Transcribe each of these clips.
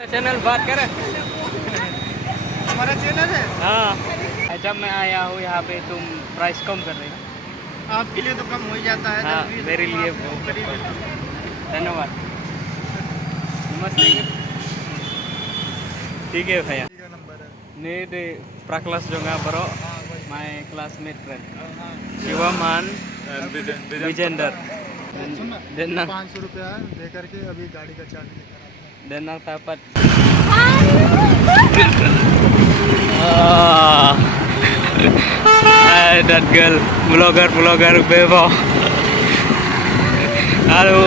चैनल बात करें। हमारा चैनल है। हाँ, जब मैं आया हूँ यहाँ पे तुम प्राइस कम कर रहे हो। आपके लिए तो कम हो ही जाता है। हाँ, 10-20 मेरे लिए आपको बहुत कर ही देता हूँ। धन्यवाद। नमस्ते। ठीक है भैया। ठीक है, नंबर है। Ini praklas juga bro, हाँ वही। my classmate friend. हाँ Shivaman Vijender. सुन ना, Dan nang 500 रुपया दे करके अभी गाड़ी का चाबी लेकर आता dan nang tapat. That girl, vlogger Bebo. Halo.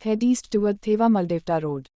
Head east toward Theva Maldevta Road.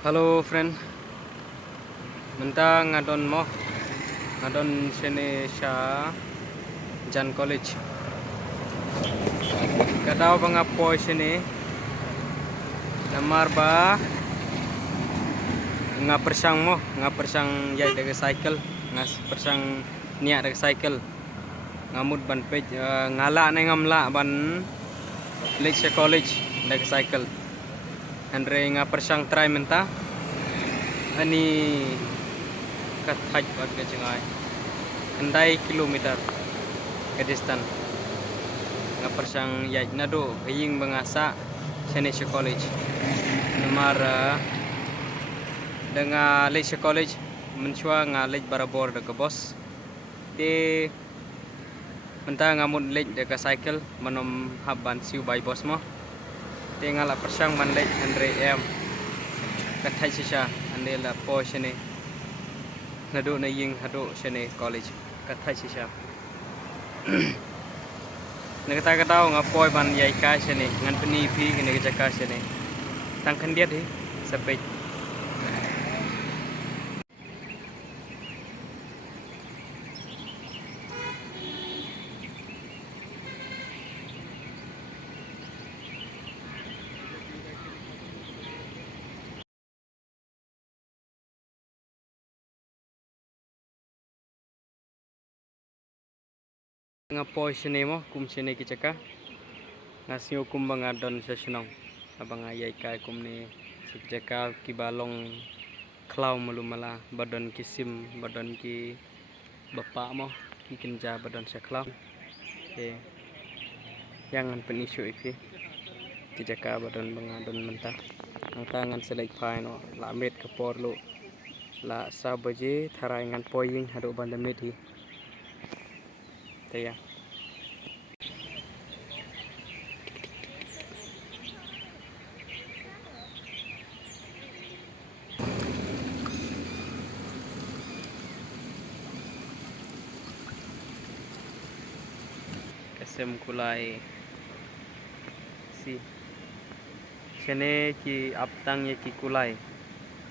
Halo friend. Mentang ngadon mo. Ngadon sini Syah Jan College. Kadaw bang apoy sini. Namar ba nga persang mo, nga persang yai daga cycle, nga persang niat daga cycle. Ngamud ban pej ngala na ngamla ban Leche College daga cycle. Andre nga persang try menta. Ani kathaj bat ke jangai. Andai kilometer ke distan. Nga persang yai nado kaying bangasa Leche College. Namar dengan Leche College mencuba ngalej barabor dekat bos. Ti mentang ngamud lej dekat cycle manom haban siu by bos mo. Ti ngala persang man lej Andre M. Kathai sisa ande la po sini. Nado na ying hado sini college. Kathai sisa. Nagkataw nga po ban yai ka sini ngan peni pi kini kejaka sini. Tangkan dia di sampai nga po sini mo kum sini kejaka. Ngasio kum bangadon sa sinong. Abang ayai ka kum ni kejaka ki balong klau malumala badon kisim badon ki bapak mo ki kinja badon sa klau. Yang penisu iki kejaka badon bangadon mentah. Ang tangan selek pai no la met kapor lo la sabaje tharai ngan poying hado bandamit hi. Taya. sem kulai si chene ki aptang ye ki kulai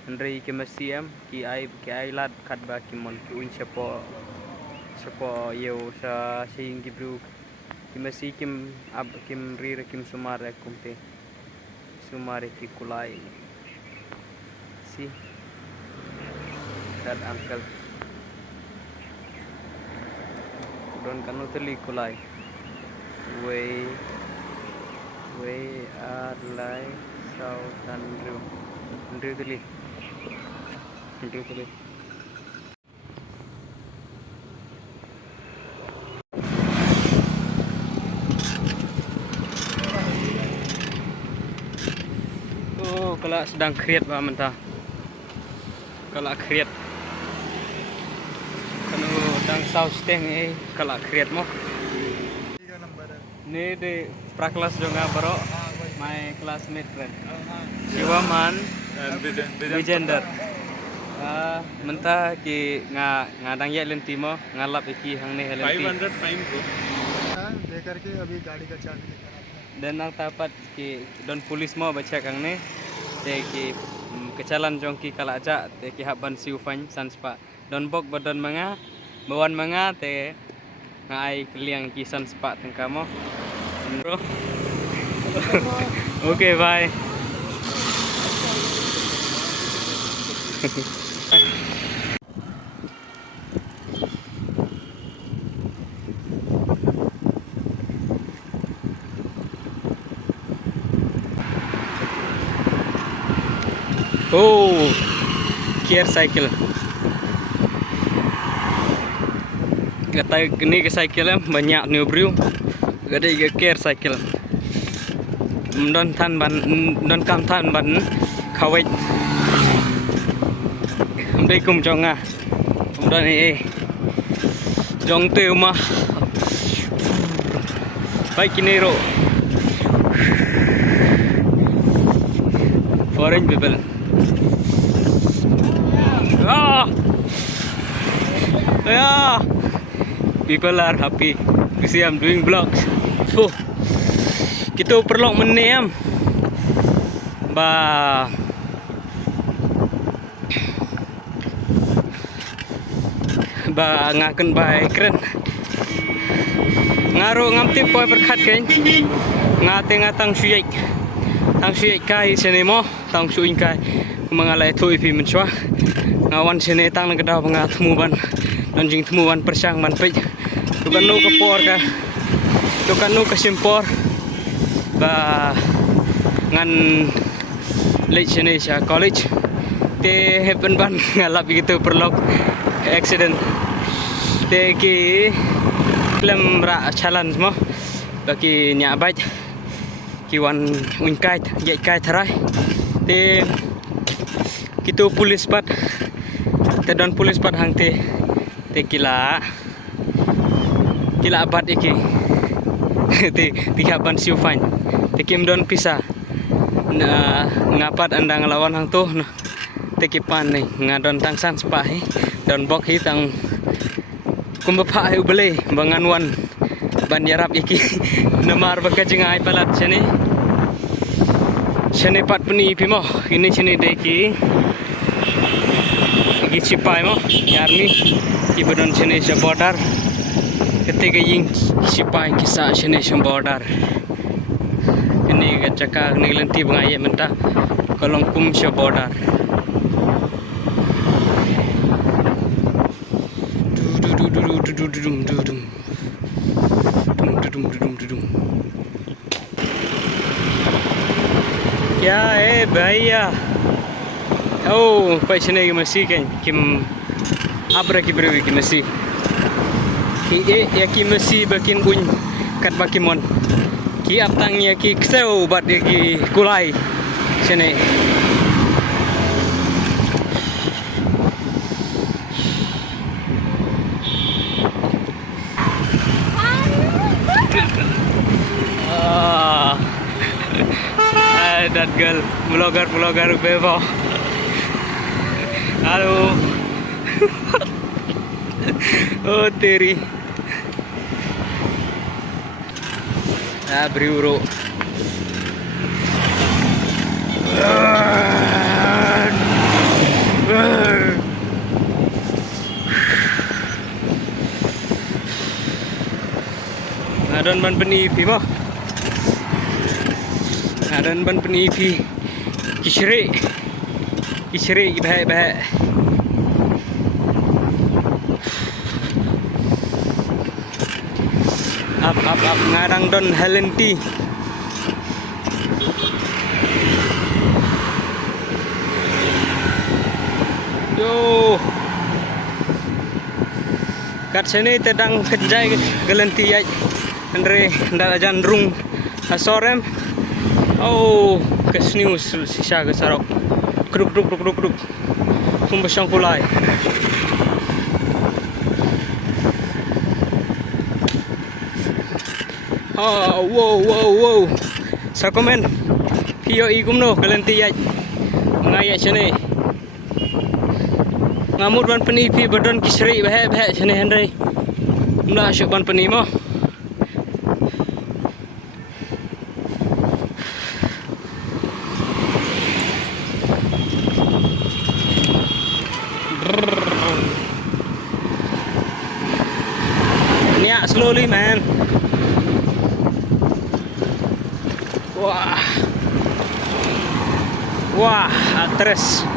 Andrei ki masiam ki ai lat kat ba ki mon ki un sepo yo sa sing ki bru ki masi kim rir kim sumare kumte sumare ki kulai si that uncle don kanu teli kulai way are like south Andrew teli oh kalau sedang create Pak mentah kalau create kalau sedang south steng kalau create mo का नंबर है ni di praklas juga bro हाँ वही my classmate friend हाँ Siwaman Vijender mentah ki ngadang ya lenti mo ngalap iki hang ne lenti 500 fine bro. दे करके अभी गाड़ी का चाबी लेकर आता है dan nang tapat ki don polis mo baca kang ne te ki kecalan jong ki kala aja te ki haban siu fan sanspa don bok badon manga bawan manga te ngai kliang ki sanspa tengka mo bro okay bye oh gear cycle kata ini ke cycle banyak new brew gede ke gear cycle don tan ban don kam tan ban khawai đây cùng cho nga don này jong teu ma baik ini ro foreign people yeah people are happy you see I'm doing vlogs so kita perlu menem ba ngaken bai keren ngaru ngamti poi berkat kain ngate ngatang suyek tang suyek kai sene mo tang suing kai mengalai thui pi menchwa ngawan sene tang nagada banga thumuban nanjing thumuban persang man pej tukanu ke por ka tukanu ke simpor ba ngan late sene sha college te happen ban ngalap begitu perlok accident te ki klem ra challenge mo bagi nya baj ki wan un kai ye kai tharai te kitu police pat te don police pat hang te kila bat iki te tiga ban siu fine te kim don pisa ngapat andang lawan hang tu te kipan ni ngadon tang san spa hi don bok hi tang kumbapa hi bele bangan wan ban yarap iki namar baka jingai palat sene pat puni pimo ini sene deki gi sipai mo army ki bodon sene sa border ketika ying sipai kisa sene sa border ini gacaka ni lenti bangai menta kolong kum sa border क्या है भैया oh पैसे की मसी के किम abra ki brewi ki masi ki ya ki masi bakin un kat bakimon ki aptang ya ki kseu bat ki kulai sene that girl vlogger bebo halo oh teri beri urut. Ngadon ban penipi mah. Ngadon ban penipi. Kisri baik. Up ngadang don Helenti. Yo. Kat sini tedang kejai gelenti ai. Andre ndak ajan rung asorem. Oh, ke snooze sisa ke sarok. Kruk. Kumbasang kulay. Oh, wow. Sa komen. Pio igumno gelenti ai. Ngaya sini. Ngamut ban penipi badon kisri bahe sini Andre. Mula asyuk ban peni mo. Yeah, slowly man. Wah, atres.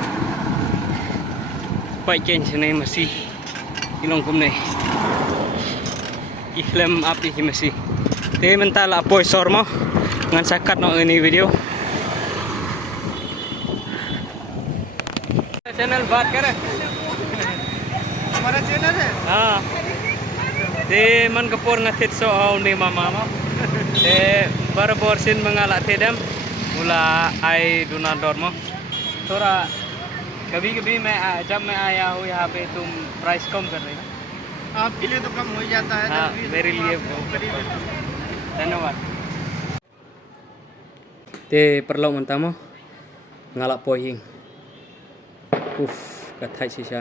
Baik sini masih ilong kum nih. Iklim api masih. Tapi mental apoy sormo ngan sakat no ini video. Channel बात करे हमारा चैनल है हाँ ते मन Kapoor ngatit so ni mama mo te baru sin mengalak tedam mula ai donador mo थोड़ा कभी मैं जब मैं आया हूँ यहाँ पे तुम प्राइस कम कर रहे हो आपके लिए तो कम हो ही जाता है हाँ मेरे लिए धन्यवाद ते perlu mentamo ngalak poing kathai sisa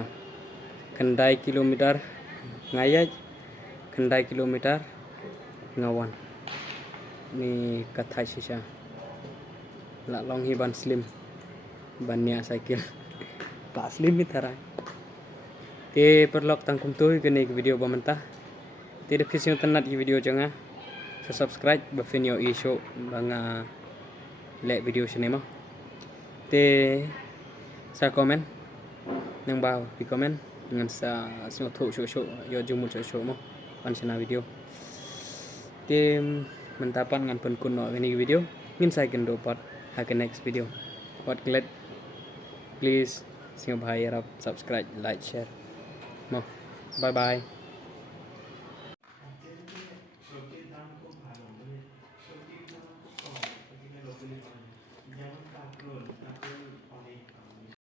kendai kilometer ngayaj kendai kilometer ngawan ni kathai sisa la long hi ban slim bannya cycle ka slim mi thara te perlok tangkum tu kene video bamanta te description tanat i video janga subscribe ba finyo i show banga le video sini mo te sa comment nang bao di comment dengan sa semua thuk show yo jumul show mo pan sina video tim mentapan ngan pen kun no ini video ngin sai kendo pot ha ke next video pot glad please sing bhai rap subscribe like share mo bye bye